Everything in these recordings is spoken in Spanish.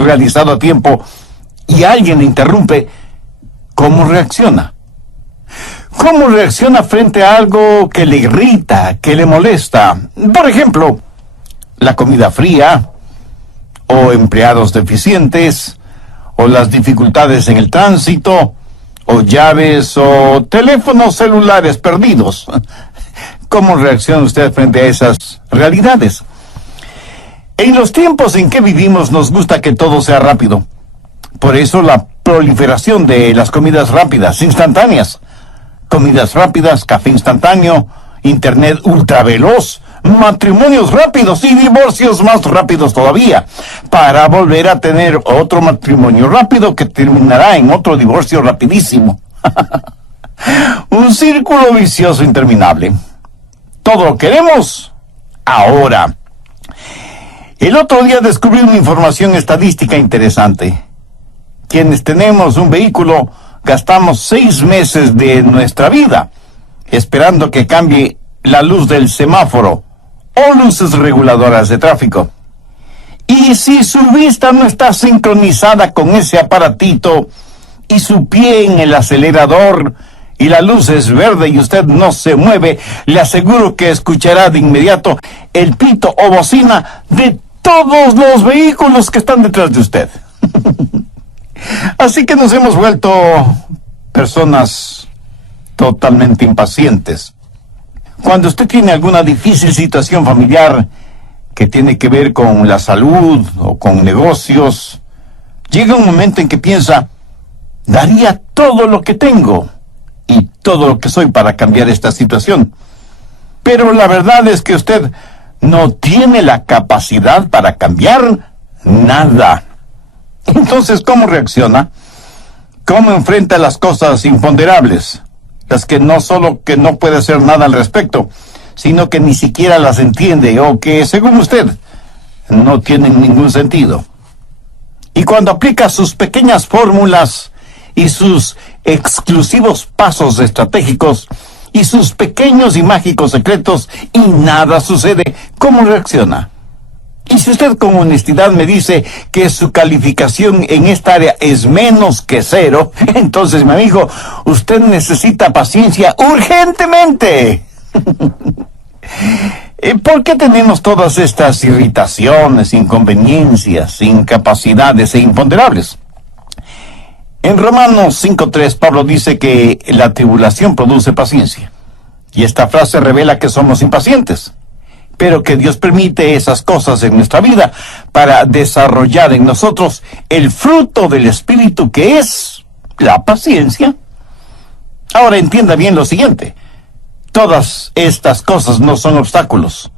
realizado a tiempo y alguien le interrumpe, ¿cómo reacciona? ¿Cómo reacciona frente a algo que le irrita, que le molesta? Por ejemplo, la comida fría, o empleados deficientes, o las dificultades en el tránsito, o llaves, o teléfonos celulares perdidos. ¿Cómo reacciona usted frente a esas realidades? En los tiempos en que vivimos nos gusta que todo sea rápido. Por eso la proliferación de las comidas rápidas, instantáneas. Comidas rápidas, café instantáneo, internet ultraveloz, matrimonios rápidos y divorcios más rápidos todavía, para volver a tener otro matrimonio rápido que terminará en otro divorcio rapidísimo. Un círculo vicioso interminable. Todo lo queremos ahora. El otro día descubrí una información estadística interesante. Quienes tenemos un vehículo gastamos 6 meses de nuestra vida esperando que cambie la luz del semáforo o luces reguladoras de tráfico. Y si su vista no está sincronizada con ese aparatito y su pie en el acelerador y la luz es verde y usted no se mueve, le aseguro que escuchará de inmediato el pito o bocina de todos los vehículos que están detrás de usted. Así que nos hemos vuelto personas totalmente impacientes. Cuando usted tiene alguna difícil situación familiar que tiene que ver con la salud o con negocios, llega un momento en que piensa, daría todo lo que tengo y todo lo que soy para cambiar esta situación. Pero la verdad es que usted no tiene la capacidad para cambiar nada. Entonces, ¿cómo reacciona? ¿Cómo enfrenta las cosas imponderables? Las que no solo que no puede hacer nada al respecto, sino que ni siquiera las entiende o que, según usted, no tienen ningún sentido. Y cuando aplica sus pequeñas fórmulas y sus exclusivos pasos estratégicos y sus pequeños y mágicos secretos y nada sucede, ¿cómo reacciona? Y si usted con honestidad me dice que su calificación en esta área es menos que 0, entonces, mi amigo, usted necesita paciencia urgentemente. ¿Por qué tenemos todas estas irritaciones, inconveniencias, incapacidades e imponderables? En Romanos 5:3, Pablo dice que la tribulación produce paciencia. Y esta frase revela que somos impacientes, pero que Dios permite esas cosas en nuestra vida para desarrollar en nosotros el fruto del Espíritu, que es la paciencia. Ahora entienda bien lo siguiente. Todas estas cosas no son obstáculos,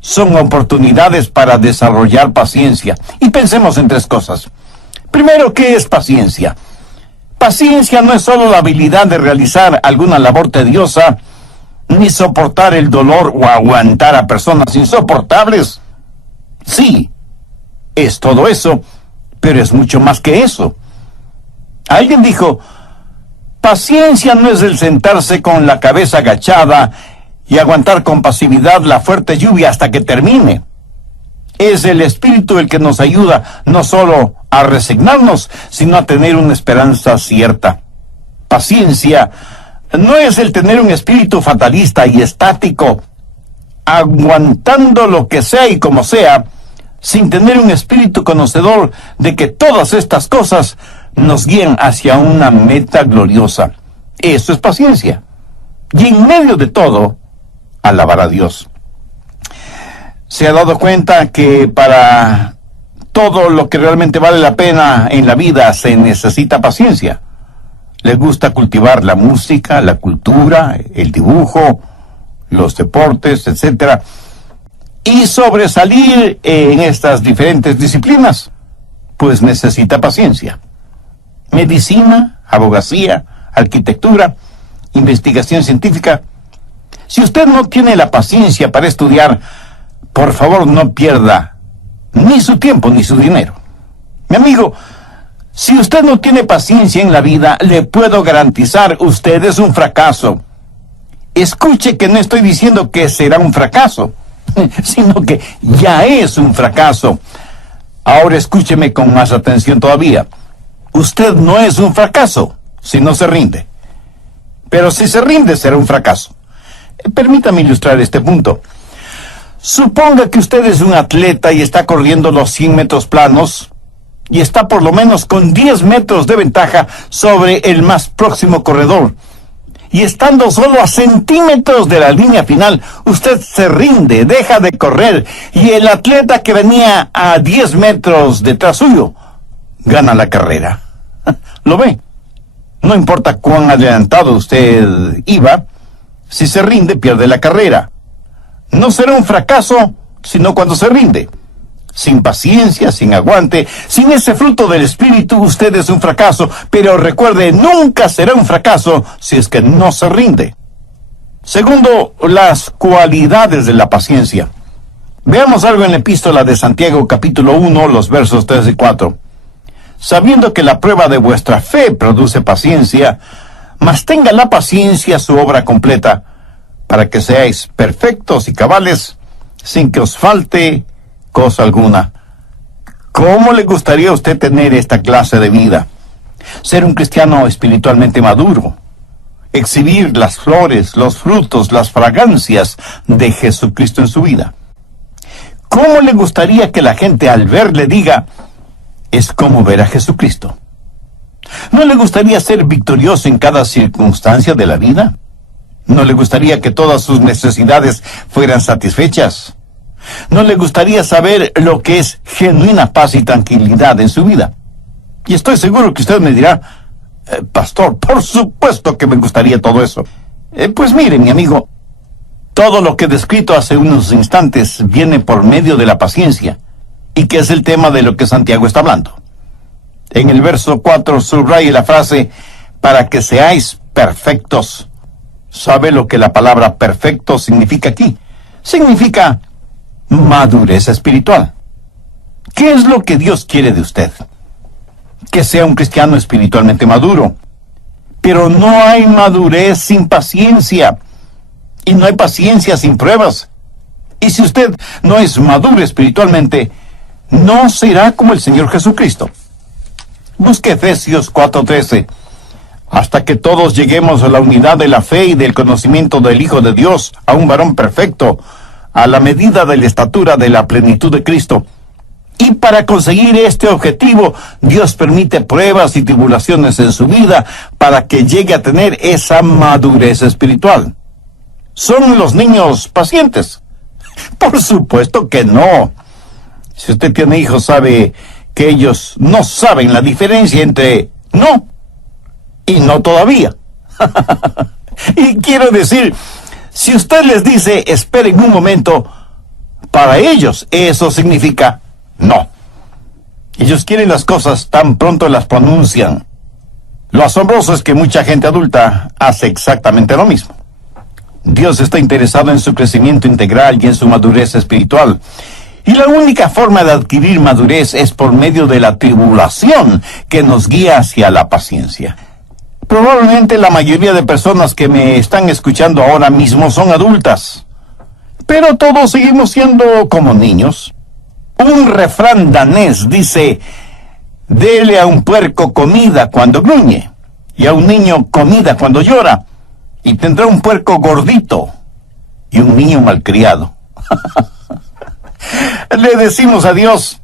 son oportunidades para desarrollar paciencia. Y pensemos en 3 cosas. Primero, ¿qué es paciencia? Paciencia no es solo la habilidad de realizar alguna labor tediosa, ni soportar el dolor o aguantar a personas insoportables. Sí, es todo eso, pero es mucho más que eso. Alguien dijo, paciencia no es el sentarse con la cabeza agachada y aguantar con pasividad la fuerte lluvia hasta que termine. Es el Espíritu el que nos ayuda no solo a resignarnos, sino a tener una esperanza cierta. Paciencia no es el tener un espíritu fatalista y estático, aguantando lo que sea y como sea, sin tener un espíritu conocedor de que todas estas cosas nos guían hacia una meta gloriosa. Eso es paciencia. Y en medio de todo, alabar a Dios. ¿Se ha dado cuenta que para todo lo que realmente vale la pena en la vida se necesita paciencia? Le gusta cultivar la música, la cultura, el dibujo, los deportes, etc. Y sobresalir en estas diferentes disciplinas, pues necesita paciencia. Medicina, abogacía, arquitectura, investigación científica. Si usted no tiene la paciencia para estudiar, por favor no pierda ni su tiempo ni su dinero. Mi amigo, si usted no tiene paciencia en la vida, le puedo garantizar, usted es un fracaso. Escuche que no estoy diciendo que será un fracaso, sino que ya es un fracaso. Ahora escúcheme con más atención todavía. Usted no es un fracaso si no se rinde. Pero si se rinde, será un fracaso. Permítame ilustrar este punto. Suponga que usted es un atleta y está corriendo los 100 metros planos y está por lo menos con 10 metros de ventaja sobre el más próximo corredor. Y estando solo a centímetros de la línea final, usted se rinde, deja de correr, y el atleta que venía a 10 metros detrás suyo gana la carrera. ¿Lo ve? No importa cuán adelantado usted iba, si se rinde, pierde la carrera. No será un fracaso, sino cuando se rinde. Sin paciencia, sin aguante, sin ese fruto del espíritu, usted es un fracaso. Pero recuerde, nunca será un fracaso si es que no se rinde. Segundo, las cualidades de la paciencia. Veamos algo en la epístola de Santiago, capítulo 1, los versos 3 y 4. Sabiendo que la prueba de vuestra fe produce paciencia, mas tenga la paciencia su obra completa, para que seáis perfectos y cabales, sin que os falte cosa alguna. ¿Cómo le gustaría a usted tener esta clase de vida? Ser un cristiano espiritualmente maduro, exhibir las flores, los frutos, las fragancias de Jesucristo en su vida. ¿Cómo le gustaría que la gente al verle diga, es como ver a Jesucristo? ¿No le gustaría ser victorioso en cada circunstancia de la vida? ¿No le gustaría que todas sus necesidades fueran satisfechas? ¿No le gustaría saber lo que es genuina paz y tranquilidad en su vida? Y estoy seguro que usted me dirá, pastor, por supuesto que me gustaría todo eso. Pues mire, mi amigo, todo lo que he descrito hace unos instantes viene por medio de la paciencia, y que es el tema de lo que Santiago está hablando. En el verso 4 subraya la frase, para que seáis perfectos. ¿Sabe lo que la palabra perfecto significa aquí? Significa madurez espiritual. ¿Qué es lo que Dios quiere de usted? Que sea un cristiano espiritualmente maduro. Pero no hay madurez sin paciencia. Y no hay paciencia sin pruebas. Y si usted no es maduro espiritualmente, no será como el Señor Jesucristo. Busque Efesios 4:13. Hasta que todos lleguemos a la unidad de la fe y del conocimiento del Hijo de Dios, a un varón perfecto, a la medida de la estatura de la plenitud de Cristo. Y para conseguir este objetivo, Dios permite pruebas y tribulaciones en su vida para que llegue a tener esa madurez espiritual. ¿Son los niños pacientes? Por supuesto que no. Si usted tiene hijos, sabe que ellos no saben la diferencia entre no y no todavía. Y quiero decir, si usted les dice, esperen un momento, para ellos eso significa no. Ellos quieren las cosas tan pronto las pronuncian. Lo asombroso es que mucha gente adulta hace exactamente lo mismo. Dios está interesado en su crecimiento integral y en su madurez espiritual. Y la única forma de adquirir madurez es por medio de la tribulación que nos guía hacia la paciencia. Probablemente la mayoría de personas que me están escuchando ahora mismo son adultas, pero todos seguimos siendo como niños. Un refrán danés dice, dele a un puerco comida cuando gruñe, y a un niño comida cuando llora, y tendrá un puerco gordito y un niño malcriado. Le decimos a Dios,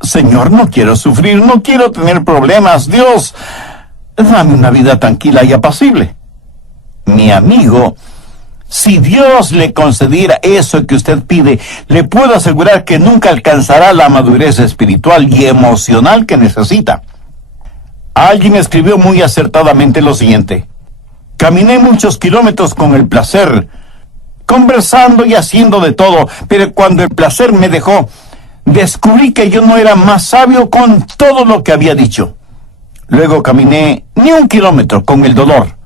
Señor, no quiero sufrir, no quiero tener problemas, Dios, dame una vida tranquila y apacible. Mi amigo, si Dios le concediera eso que usted pide, le puedo asegurar que nunca alcanzará la madurez espiritual y emocional que necesita. Alguien escribió muy acertadamente lo siguiente: caminé muchos kilómetros con el placer, conversando y haciendo de todo, pero cuando el placer me dejó, descubrí que yo no era más sabio con todo lo que había dicho. Luego caminé ni un kilómetro con el dolor.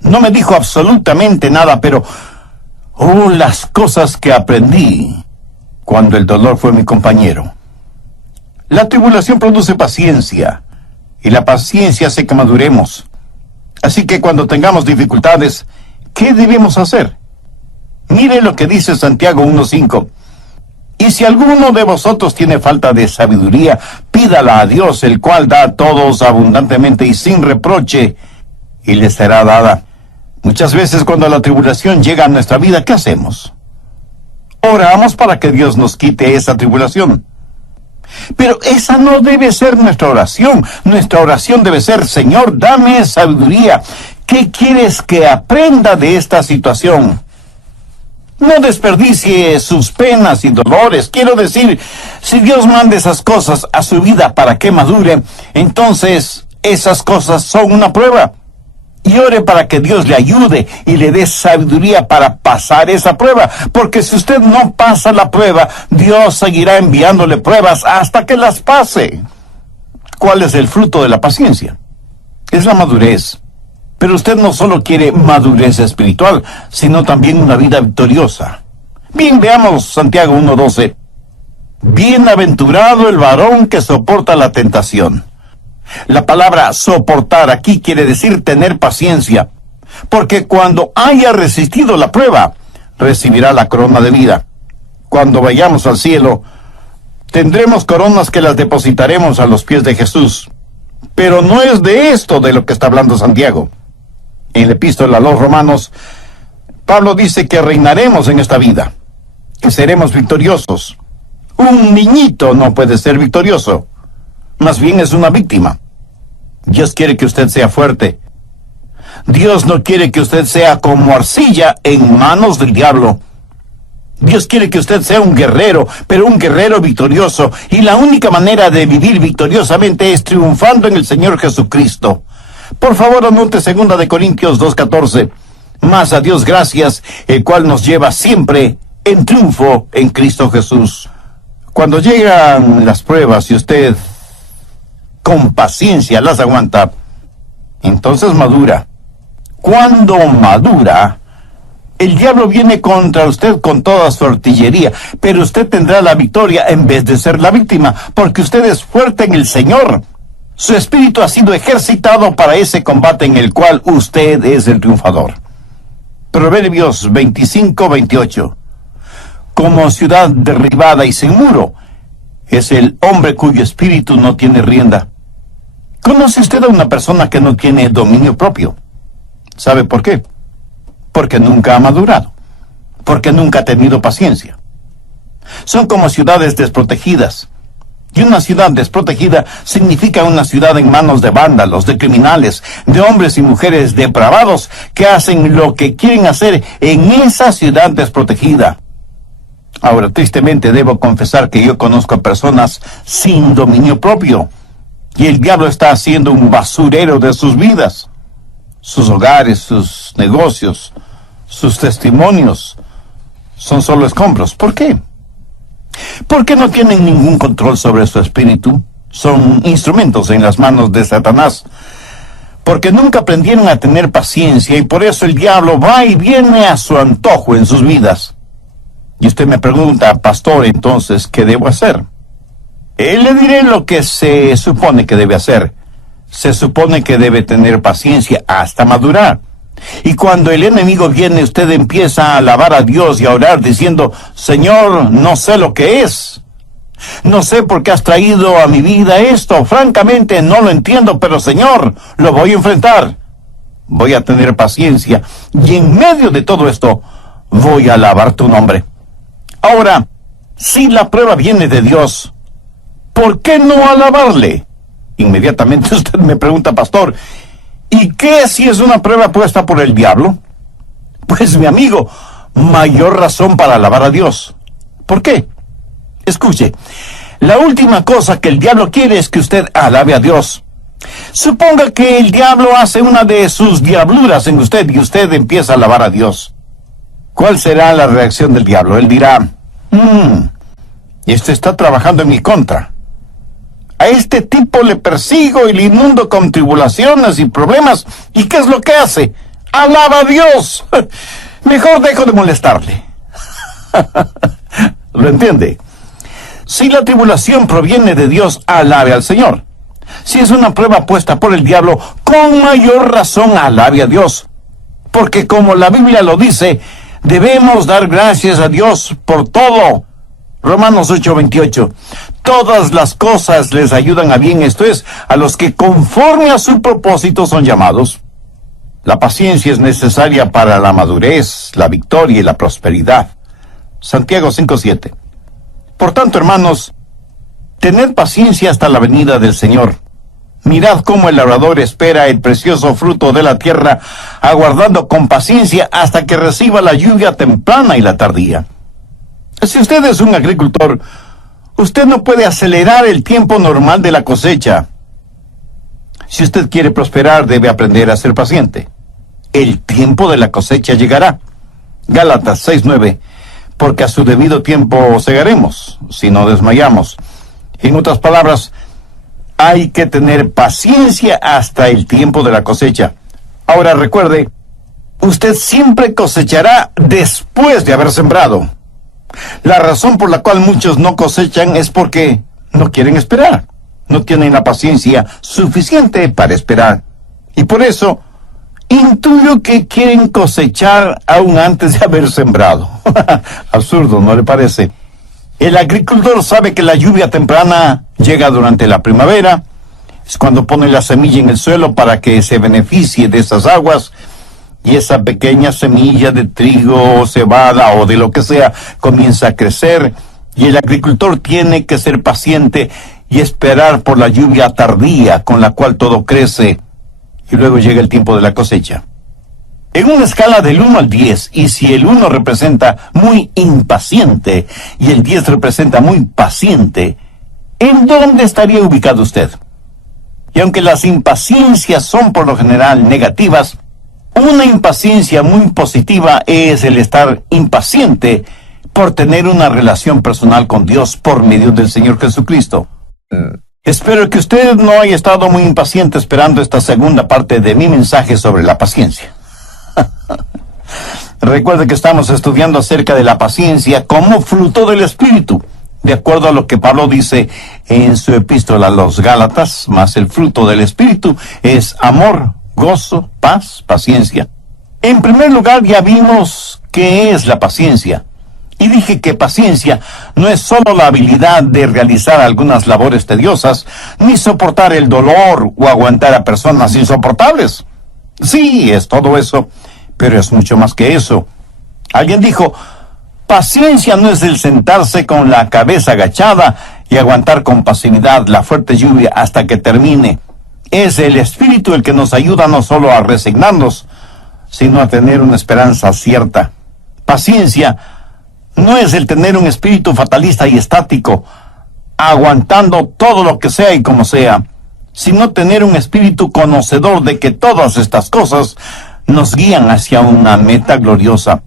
No me dijo absolutamente nada, pero las cosas que aprendí cuando el dolor fue mi compañero. La tribulación produce paciencia, y la paciencia hace que maduremos. Así que cuando tengamos dificultades, ¿qué debemos hacer? Mire lo que dice Santiago 1:5. Y si alguno de vosotros tiene falta de sabiduría, pídala a Dios, el cual da a todos abundantemente y sin reproche, y le será dada. Muchas veces cuando la tribulación llega a nuestra vida, ¿qué hacemos? Oramos para que Dios nos quite esa tribulación. Pero esa no debe ser nuestra oración. Nuestra oración debe ser: Señor, dame sabiduría. ¿Qué quieres que aprenda de esta situación? No desperdicie sus penas y dolores. Quiero decir, si Dios manda esas cosas a su vida para que madure, entonces esas cosas son una prueba. Y ore para que Dios le ayude y le dé sabiduría para pasar esa prueba. Porque si usted no pasa la prueba, Dios seguirá enviándole pruebas hasta que las pase. ¿Cuál es el fruto de la paciencia? Es la madurez. Pero usted no solo quiere madurez espiritual, sino también una vida victoriosa. Bien, veamos Santiago 1:12. Bienaventurado el varón que soporta la tentación. La palabra soportar aquí quiere decir tener paciencia, porque cuando haya resistido la prueba, recibirá la corona de vida. Cuando vayamos al cielo, tendremos coronas que las depositaremos a los pies de Jesús. Pero no es de esto de lo que está hablando Santiago. En la epístola a los Romanos, Pablo dice que reinaremos en esta vida, que seremos victoriosos. Un niñito no puede ser victorioso, más bien es una víctima. Dios quiere que usted sea fuerte. Dios no quiere que usted sea como arcilla en manos del diablo. Dios quiere que usted sea un guerrero, pero un guerrero victorioso. Y la única manera de vivir victoriosamente es triunfando en el Señor Jesucristo. Por favor, anote 2 de Corintios 2:14. Mas a Dios gracias, el cual nos lleva siempre en triunfo en Cristo Jesús. Cuando llegan las pruebas y usted con paciencia las aguanta, entonces madura. Cuando madura, el diablo viene contra usted con toda su artillería, pero usted tendrá la victoria en vez de ser la víctima, porque usted es fuerte en el Señor. Su espíritu ha sido ejercitado para ese combate en el cual usted es el triunfador. Proverbios 25:28. Como ciudad derribada y sin muro es el hombre cuyo espíritu no tiene rienda. ¿Conoce usted a una persona que no tiene dominio propio? ¿Sabe por qué? Porque nunca ha madurado, porque nunca ha tenido paciencia. Son como ciudades desprotegidas. Y una ciudad desprotegida significa una ciudad en manos de vándalos, de criminales, de hombres y mujeres depravados que hacen lo que quieren hacer en esa ciudad desprotegida. Ahora, tristemente debo confesar que yo conozco a personas sin dominio propio, y el diablo está haciendo un basurero de sus vidas. Sus hogares, sus negocios, sus testimonios son solo escombros. ¿Por qué? Porque no tienen ningún control sobre su espíritu. Son instrumentos en las manos de Satanás. Porque nunca aprendieron a tener paciencia y por eso el diablo va y viene a su antojo en sus vidas. Y usted me pregunta, pastor, entonces, ¿qué debo hacer? Le diré lo que se supone que debe hacer. Se supone que debe tener paciencia hasta madurar. Y cuando el enemigo viene, usted empieza a alabar a Dios y a orar diciendo: Señor, no sé lo que es. No sé por qué has traído a mi vida esto. Francamente, no lo entiendo, pero Señor, lo voy a enfrentar. Voy a tener paciencia. Y en medio de todo esto, voy a alabar tu nombre. Ahora, si la prueba viene de Dios, ¿por qué no alabarle? Inmediatamente usted me pregunta, pastor, ¿y qué si es una prueba puesta por el diablo? Pues, mi amigo, mayor razón para alabar a Dios. ¿Por qué? Escuche, la última cosa que el diablo quiere es que usted alabe a Dios. Suponga que el diablo hace una de sus diabluras en usted y usted empieza a alabar a Dios. ¿Cuál será la reacción del diablo? Él dirá: este está trabajando en mi contra. A este tipo le persigo y le inundo con tribulaciones y problemas. ¿Y qué es lo que hace? ¡Alaba a Dios! Mejor dejo de molestarle. ¿Lo entiende? Si la tribulación proviene de Dios, alabe al Señor. Si es una prueba puesta por el diablo, con mayor razón alabe a Dios. Porque como la Biblia lo dice, debemos dar gracias a Dios por todo. Romanos 8:28. Todas las cosas les ayudan a bien, esto es, a los que conforme a su propósito son llamados. La paciencia es necesaria para la madurez, la victoria y la prosperidad. Santiago 5:7. Por tanto, hermanos, tened paciencia hasta la venida del Señor. Mirad cómo el labrador espera el precioso fruto de la tierra, aguardando con paciencia hasta que reciba la lluvia temprana y la tardía. Si usted es un agricultor, usted no puede acelerar el tiempo normal de la cosecha. Si usted quiere prosperar, debe aprender a ser paciente. El tiempo de la cosecha llegará. Gálatas 6:9. Porque a su debido tiempo segaremos, si no desmayamos. En otras palabras, hay que tener paciencia hasta el tiempo de la cosecha. Ahora recuerde, usted siempre cosechará después de haber sembrado. La razón por la cual muchos no cosechan es porque no quieren esperar. No tienen la paciencia suficiente para esperar. Y por eso, intuyo que quieren cosechar aún antes de haber sembrado. Absurdo, ¿no le parece? El agricultor sabe que la lluvia temprana llega durante la primavera. Es cuando pone la semilla en el suelo para que se beneficie de esas aguas. Y esa pequeña semilla de trigo o cebada o de lo que sea comienza a crecer. Y el agricultor tiene que ser paciente y esperar por la lluvia tardía con la cual todo crece. Y luego llega el tiempo de la cosecha. En una escala del 1 al 10, y si el 1 representa muy impaciente y el 10 representa muy paciente, ¿en dónde estaría ubicado usted? Y aunque las impaciencias son por lo general negativas, una impaciencia muy positiva es el estar impaciente por tener una relación personal con Dios por medio del Señor Jesucristo. Espero que usted no haya estado muy impaciente esperando esta segunda parte de mi mensaje sobre la paciencia. Recuerde que estamos estudiando acerca de la paciencia como fruto del Espíritu, de acuerdo a lo que Pablo dice en su epístola a los Gálatas, más el fruto del Espíritu es amor, gozo, paz, paciencia. En primer lugar, ya vimos qué es la paciencia. Y dije que paciencia no es solo la habilidad de realizar algunas labores tediosas, ni soportar el dolor o aguantar a personas insoportables. Sí, es todo eso, pero es mucho más que eso. Alguien dijo, paciencia no es el sentarse con la cabeza agachada y aguantar con pasividad la fuerte lluvia hasta que termine. Es el Espíritu el que nos ayuda no solo a resignarnos, sino a tener una esperanza cierta. Paciencia no es el tener un espíritu fatalista y estático, aguantando todo lo que sea y como sea, sino tener un espíritu conocedor de que todas estas cosas nos guían hacia una meta gloriosa.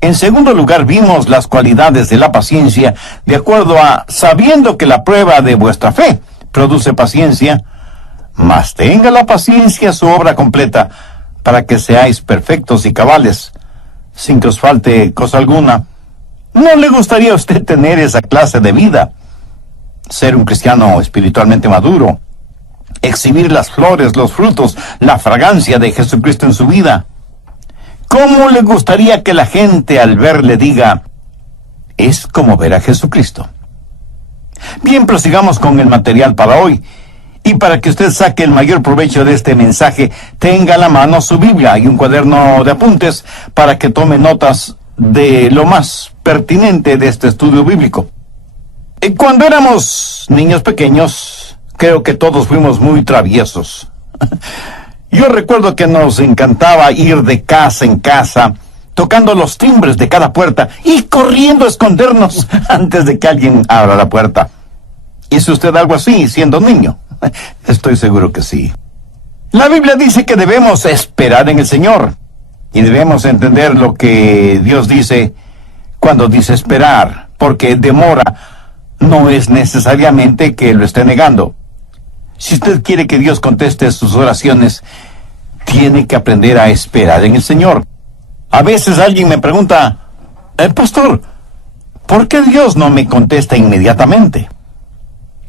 En segundo lugar, vimos las cualidades de la paciencia de acuerdo a sabiendo que la prueba de vuestra fe produce paciencia, mas tenga la paciencia su obra completa, para que seáis perfectos y cabales, sin que os falte cosa alguna. ¿No le gustaría a usted tener esa clase de vida? Ser un cristiano espiritualmente maduro, exhibir las flores, los frutos, la fragancia de Jesucristo en su vida. ¿Cómo le gustaría que la gente al verle diga, es como ver a Jesucristo? Bien, prosigamos con el material para hoy. Y para que usted saque el mayor provecho de este mensaje, tenga a la mano su Biblia y un cuaderno de apuntes para que tome notas de lo más pertinente de este estudio bíblico. Cuando éramos niños pequeños, creo que todos fuimos muy traviesos. Yo recuerdo que nos encantaba ir de casa en casa, tocando los timbres de cada puerta y corriendo a escondernos antes de que alguien abra la puerta. ¿Hizo usted algo así siendo niño? Estoy seguro que sí. La Biblia dice que debemos esperar en el Señor. Y debemos entender lo que Dios dice cuando dice esperar, porque demora no es necesariamente que lo esté negando. Si usted quiere que Dios conteste sus oraciones, tiene que aprender a esperar en el Señor. A veces alguien me pregunta, pastor, ¿por qué Dios no me contesta inmediatamente?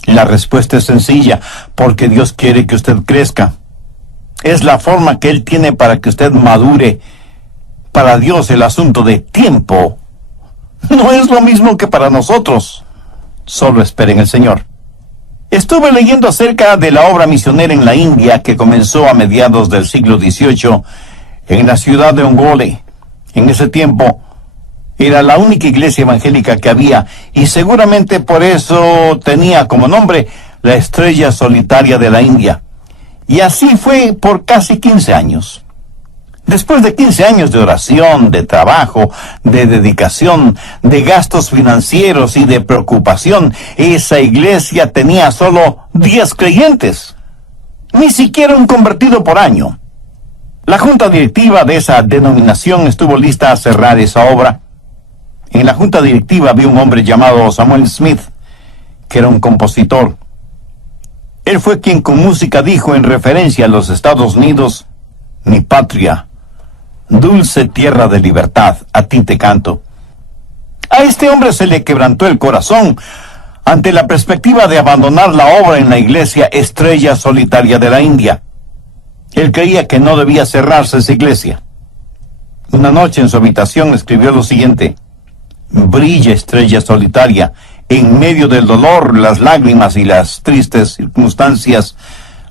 La respuesta es sencilla, porque Dios quiere que usted crezca. Es la forma que Él tiene para que usted madure. Para Dios el asunto de tiempo no es lo mismo que para nosotros. Solo esperen el Señor. Estuve leyendo acerca de la obra misionera en la India que comenzó a mediados del siglo XVIII en la ciudad de Ongole. En ese tiempo era la única iglesia evangélica que había y seguramente por eso tenía como nombre la estrella solitaria de la India. Y así fue por casi 15 años. Después de 15 años de oración, de trabajo, de dedicación, de gastos financieros y de preocupación, esa iglesia tenía solo 10 creyentes. Ni siquiera un convertido por año. La junta directiva de esa denominación estuvo lista a cerrar esa obra. En la junta directiva había un hombre llamado Samuel Smith, que era un compositor. Él fue quien con música dijo en referencia a los Estados Unidos: mi patria, dulce tierra de libertad, a ti te canto. A este hombre se le quebrantó el corazón ante la perspectiva de abandonar la obra en la iglesia Estrella Solitaria de la India. Él creía que no debía cerrarse esa iglesia. Una noche en su habitación escribió lo siguiente: brilla, estrella solitaria, en medio del dolor, las lágrimas y las tristes circunstancias.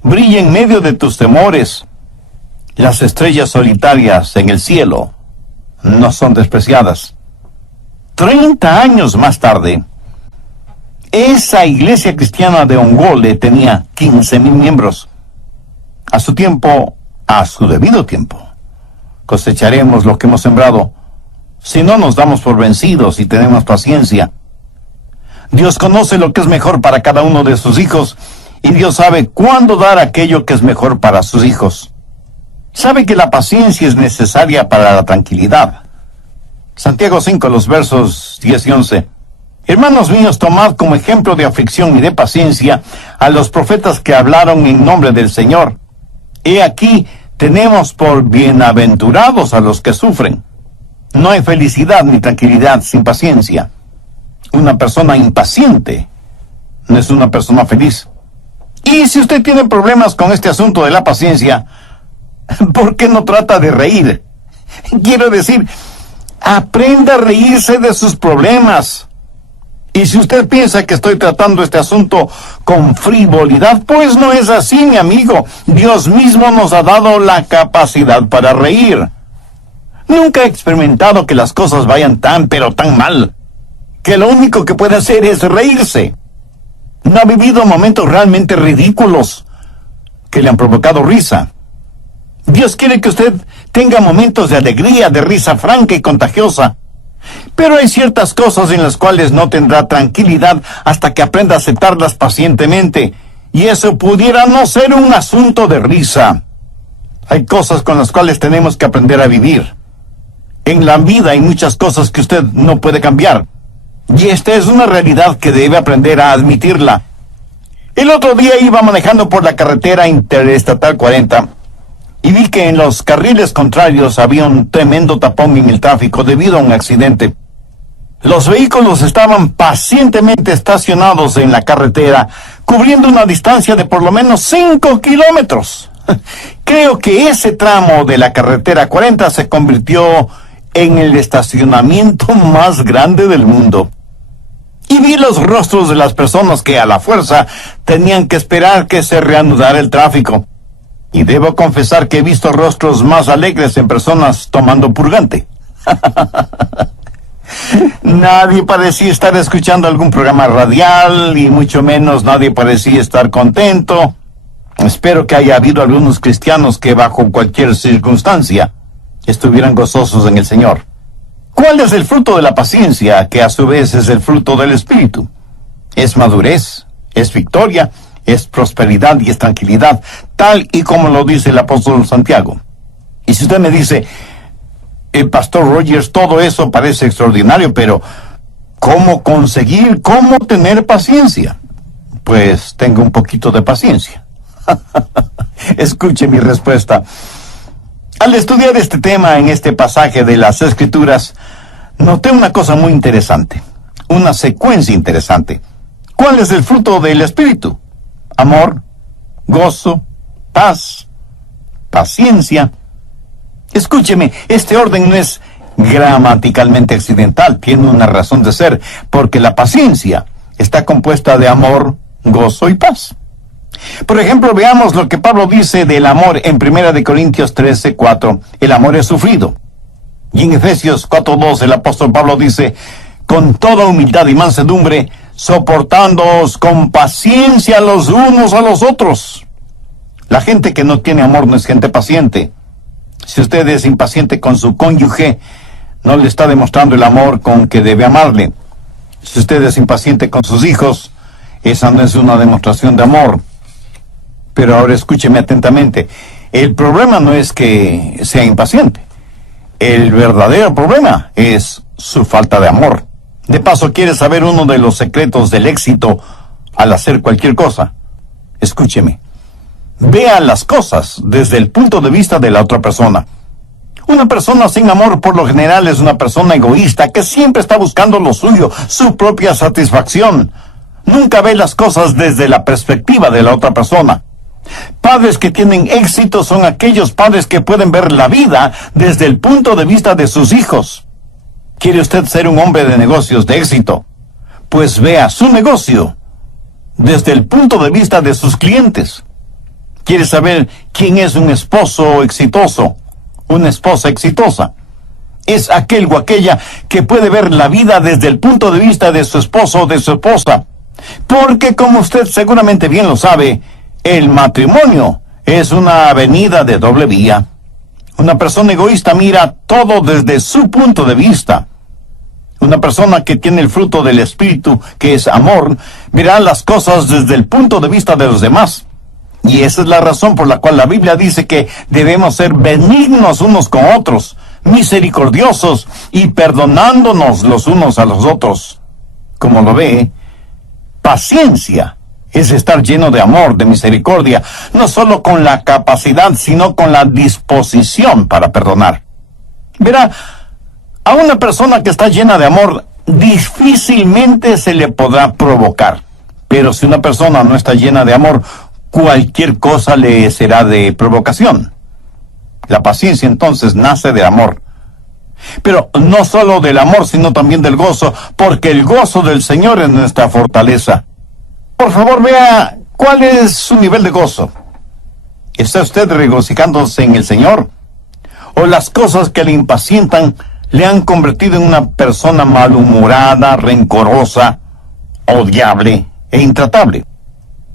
Brilla en medio de tus temores. Las estrellas solitarias en el cielo no son despreciadas. 30 años más tarde, esa iglesia cristiana de Ongole tenía 15,000 miembros. A su tiempo, a su debido tiempo, cosecharemos lo que hemos sembrado, si no nos damos por vencidos y tenemos paciencia. Dios conoce lo que es mejor para cada uno de sus hijos, y Dios sabe cuándo dar aquello que es mejor para sus hijos. Sabe que la paciencia es necesaria para la tranquilidad. Santiago 5, los versos 10 y 11. Hermanos míos, tomad como ejemplo de aflicción y de paciencia a los profetas que hablaron en nombre del Señor. He aquí, tenemos por bienaventurados a los que sufren. No hay felicidad ni tranquilidad sin paciencia. Una persona impaciente no es una persona feliz. Y si usted tiene problemas con este asunto de la paciencia, ¿por qué no trata de reír? Quiero decir, aprenda a reírse de sus problemas. Y si usted piensa que estoy tratando este asunto con frivolidad, pues no es así, mi amigo. Dios mismo nos ha dado la capacidad para reír. Nunca he experimentado que las cosas vayan tan, pero tan mal, que lo único que puede hacer es reírse. No ha vivido momentos realmente ridículos que le han provocado risa. Dios quiere que usted tenga momentos de alegría, de risa franca y contagiosa. Pero hay ciertas cosas en las cuales no tendrá tranquilidad hasta que aprenda a aceptarlas pacientemente. Y eso pudiera no ser un asunto de risa. Hay cosas con las cuales tenemos que aprender a vivir. En la vida hay muchas cosas que usted no puede cambiar. Y esta es una realidad que debe aprender a admitirla. El otro día iba manejando por la carretera interestatal 40 y vi que en los carriles contrarios había un tremendo tapón en el tráfico debido a un accidente. Los vehículos estaban pacientemente estacionados en la carretera, cubriendo una distancia de por lo menos 5 kilómetros. Creo que ese tramo de la carretera 40 se convirtió en el estacionamiento más grande del mundo. Y vi los rostros de las personas que a la fuerza tenían que esperar que se reanudara el tráfico. Y debo confesar que he visto rostros más alegres en personas tomando purgante. Nadie parecía estar escuchando algún programa radial, y mucho menos nadie parecía estar contento. Espero que haya habido algunos cristianos que bajo cualquier circunstancia estuvieran gozosos en el Señor. ¿Cuál es el fruto de la paciencia, que a su vez es el fruto del Espíritu? Es madurez, es victoria, es prosperidad y es tranquilidad, tal y como lo dice el apóstol Santiago. Y si usted me dice, Pastor Rogers, todo eso parece extraordinario, pero ¿cómo conseguir, cómo tener paciencia? Pues tenga un poquito de paciencia. Escuche mi respuesta. Al estudiar este tema en este pasaje de las Escrituras, noté una cosa muy interesante, una secuencia interesante. ¿Cuál es el fruto del Espíritu? Amor, gozo, paz, paciencia. Escúcheme, este orden no es gramaticalmente accidental, tiene una razón de ser, porque la paciencia está compuesta de amor, gozo y paz. Por ejemplo, veamos lo que Pablo dice del amor en 1 Corintios 13:4. El amor es sufrido. Y en Efesios 4:2 el apóstol Pablo dice, con toda humildad y mansedumbre, soportándoos con paciencia los unos a los otros. La gente que no tiene amor no es gente paciente. Si usted es impaciente con su cónyuge, no le está demostrando el amor con que debe amarle. Si usted es impaciente con sus hijos, esa no es una demostración de amor. Pero ahora escúcheme atentamente. El problema no es que sea impaciente. El verdadero problema es su falta de amor. De paso, ¿quiere saber uno de los secretos del éxito al hacer cualquier cosa? Escúcheme. Vea las cosas desde el punto de vista de la otra persona. Una persona sin amor por lo general es una persona egoísta que siempre está buscando lo suyo, su propia satisfacción. Nunca ve las cosas desde la perspectiva de la otra persona. Padres que tienen éxito son aquellos padres que pueden ver la vida desde el punto de vista de sus hijos. ¿Quiere usted ser un hombre de negocios de éxito? Pues vea su negocio desde el punto de vista de sus clientes. ¿Quiere saber quién es un esposo exitoso? Una esposa exitosa. Es aquel o aquella que puede ver la vida desde el punto de vista de su esposo o de su esposa. Porque, como usted seguramente bien lo sabe, el matrimonio es una avenida de doble vía. Una persona egoísta mira todo desde su punto de vista. Una persona que tiene el fruto del Espíritu, que es amor, verá las cosas desde el punto de vista de los demás. Y esa es la razón por la cual la Biblia dice que debemos ser benignos unos con otros, misericordiosos y perdonándonos los unos a los otros. Como lo ve, paciencia es estar lleno de amor, de misericordia, no solo con la capacidad, sino con la disposición para perdonar. Verá, a una persona que está llena de amor, difícilmente se le podrá provocar. Pero si una persona no está llena de amor, cualquier cosa le será de provocación. La paciencia entonces nace del amor. Pero no solo del amor, sino también del gozo, porque el gozo del Señor es nuestra fortaleza. Por favor, vea cuál es su nivel de gozo. ¿Está usted regocijándose en el Señor? ¿O las cosas que le impacientan le han convertido en una persona malhumorada, rencorosa, odiable e intratable?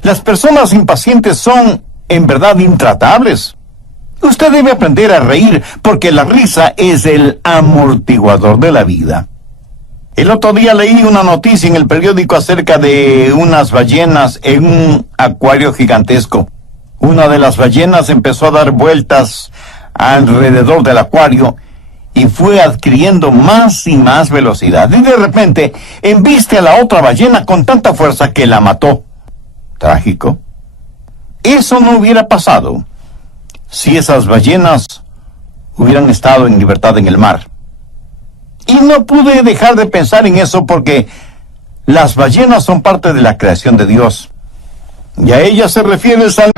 Las personas impacientes son, en verdad, intratables. Usted debe aprender a reír, porque la risa es el amortiguador de la vida. El otro día leí una noticia en el periódico acerca de unas ballenas en un acuario gigantesco. Una de las ballenas empezó a dar vueltas alrededor del acuario y fue adquiriendo más y más velocidad. Y de repente embiste a la otra ballena con tanta fuerza que la mató. Trágico. Eso no hubiera pasado si esas ballenas hubieran estado en libertad en el mar. Y no pude dejar de pensar en eso porque las ballenas son parte de la creación de Dios. Y a ellas se refiere el Salmo.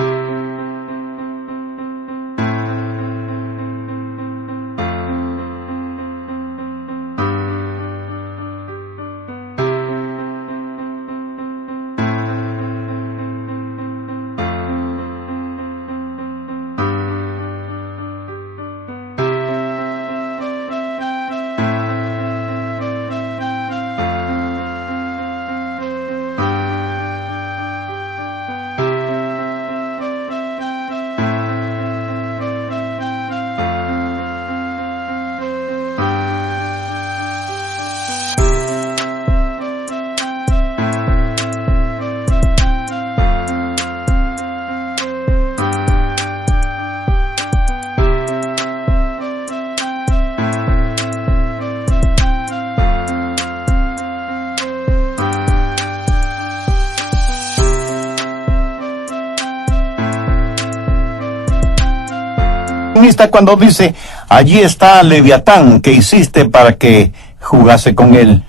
Cuando dice, allí está Leviatán que hiciste para que jugase con él.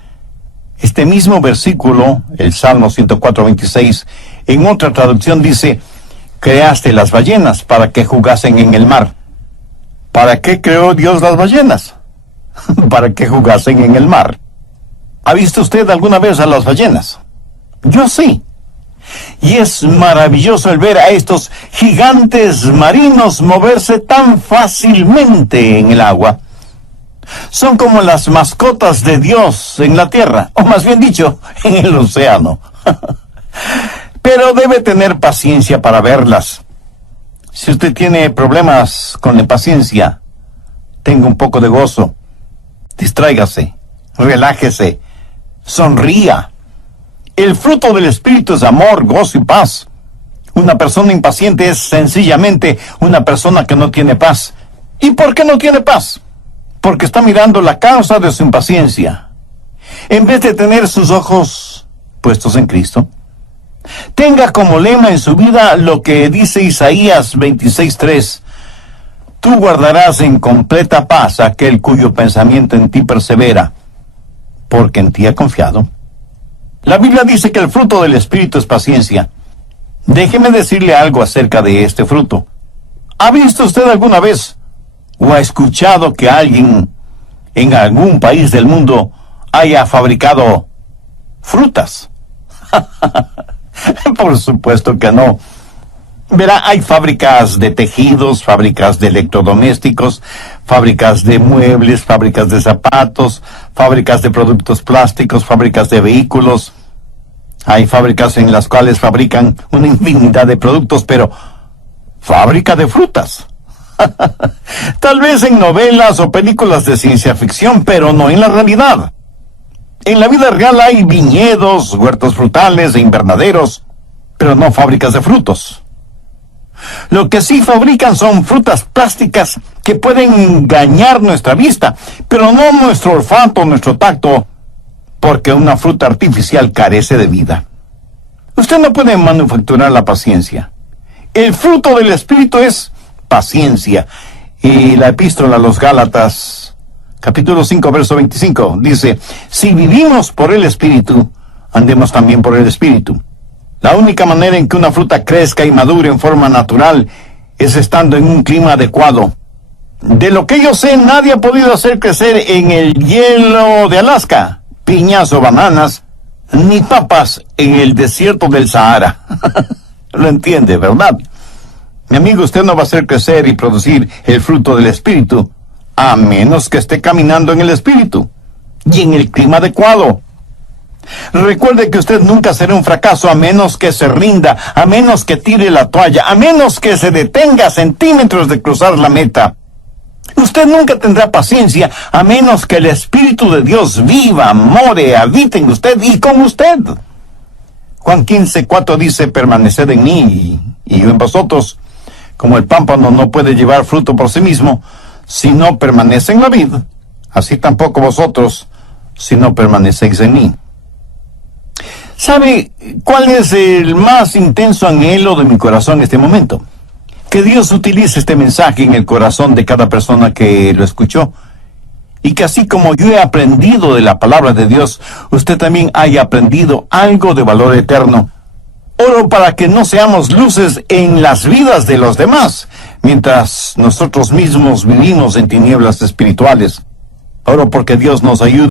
Este mismo versículo, el Salmo 104:26, en otra traducción dice, creaste las ballenas para que jugasen en el mar. ¿Para qué creó Dios las ballenas? para que jugasen en el mar. ¿Ha visto usted alguna vez a las ballenas? Yo sí. Y es maravilloso el ver a estos gigantes marinos moverse tan fácilmente en el agua. Son como las mascotas de Dios en la tierra, o más bien dicho, en el océano. Pero debe tener paciencia para verlas. Si usted tiene problemas con la paciencia, tenga un poco de gozo. Distráigase, relájese, sonría. El fruto del Espíritu es amor, gozo y paz. Una persona impaciente es sencillamente una persona que no tiene paz. ¿Y por qué no tiene paz? Porque está mirando la causa de su impaciencia, en vez de tener sus ojos puestos en Cristo. Tenga como lema en su vida lo que dice Isaías 26:3. Tú guardarás en completa paz a aquel cuyo pensamiento en ti persevera, porque en ti ha confiado. La Biblia dice que el fruto del Espíritu es paciencia. Déjeme decirle algo acerca de este fruto. ¿Ha visto usted alguna vez o ha escuchado que alguien en algún país del mundo haya fabricado frutas? Por supuesto que no. Verá, hay fábricas de tejidos, fábricas de electrodomésticos, fábricas de muebles, fábricas de zapatos, fábricas de productos plásticos, fábricas de vehículos. Hay fábricas en las cuales fabrican una infinidad de productos, pero fábrica de frutas. Tal vez en novelas o películas de ciencia ficción, pero no en la realidad. En la vida real hay viñedos, huertos frutales e invernaderos, pero no fábricas de frutos. Lo que sí fabrican son frutas plásticas que pueden engañar nuestra vista, pero no nuestro olfato, nuestro tacto, porque una fruta artificial carece de vida. Usted no puede manufacturar la paciencia. El fruto del Espíritu es paciencia. Y la epístola a los Gálatas, capítulo 5, verso 25, dice: si vivimos por el Espíritu, andemos también por el Espíritu. La única manera en que una fruta crezca y madure en forma natural es estando en un clima adecuado. De lo que yo sé, nadie ha podido hacer crecer en el hielo de Alaska piñas o bananas, ni papas en el desierto del Sahara. Lo entiende, ¿verdad? Mi amigo, usted no va a hacer crecer y producir el fruto del Espíritu, a menos que esté caminando en el Espíritu y en el clima adecuado. Recuerde que usted nunca será un fracaso a menos que se rinda, a menos que tire la toalla, a menos que se detenga a centímetros de cruzar la meta. Usted nunca tendrá paciencia a menos que el Espíritu de Dios viva, more, habite en usted y con usted. Juan 15:4 dice: permaneced en mí y yo en vosotros. Como el pámpano no puede llevar fruto por sí mismo si no permanece en la vid, así tampoco vosotros si no permanecéis en mí. ¿Sabe cuál es el más intenso anhelo de mi corazón en este momento? Que Dios utilice este mensaje en el corazón de cada persona que lo escuchó, y que así como yo he aprendido de la palabra de Dios, usted también haya aprendido algo de valor eterno. Oro para que no seamos luces en las vidas de los demás, mientras nosotros mismos vivimos en tinieblas espirituales. Oro porque Dios nos ayude.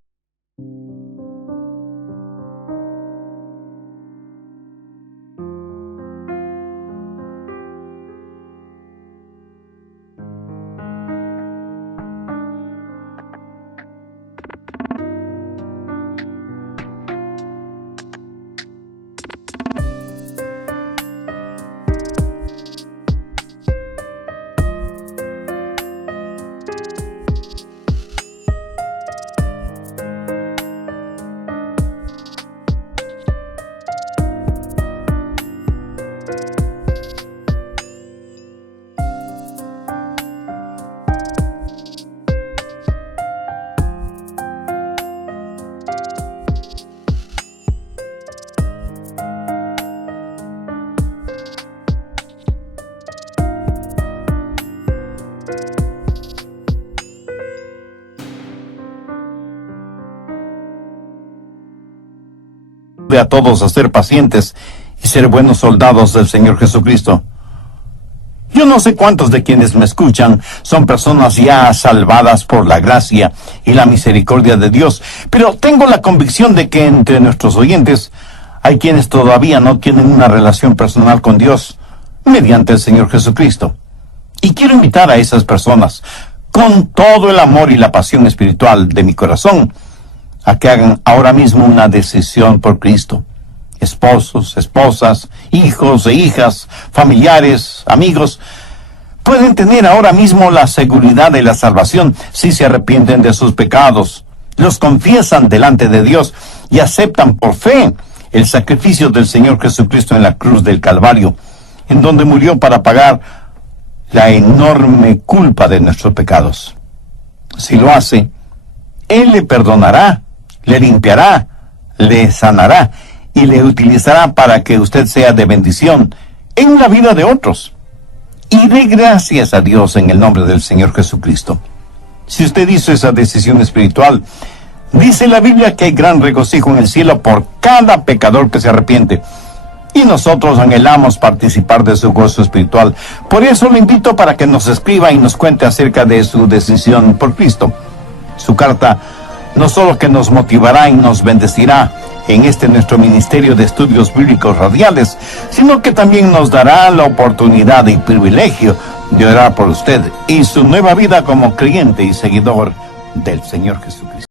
A todos a ser pacientes y ser buenos soldados del Señor Jesucristo. Yo no sé cuántos de quienes me escuchan son personas ya salvadas por la gracia y la misericordia de Dios, pero tengo la convicción de que entre nuestros oyentes hay quienes todavía no tienen una relación personal con Dios mediante el Señor Jesucristo. Y quiero invitar a esas personas, con todo el amor y la pasión espiritual de mi corazón, a que hagan ahora mismo una decisión por Cristo. Esposos, esposas, hijos e hijas, familiares, amigos, pueden tener ahora mismo la seguridad de la salvación si se arrepienten de sus pecados, los confiesan delante de Dios y aceptan por fe el sacrificio del Señor Jesucristo en la cruz del Calvario, en donde murió para pagar la enorme culpa de nuestros pecados. Si lo hace, Él le perdonará, le limpiará, le sanará y le utilizará para que usted sea de bendición en la vida de otros. Y dé gracias a Dios en el nombre del Señor Jesucristo. Si usted hizo esa decisión espiritual, dice la Biblia que hay gran regocijo en el cielo por cada pecador que se arrepiente. Y nosotros anhelamos participar de su gozo espiritual. Por eso lo invito para que nos escriba y nos cuente acerca de su decisión por Cristo. Su carta no solo que nos motivará y nos bendecirá en este nuestro ministerio de estudios bíblicos radiales, sino que también nos dará la oportunidad y privilegio de orar por usted y su nueva vida como creyente y seguidor del Señor Jesucristo.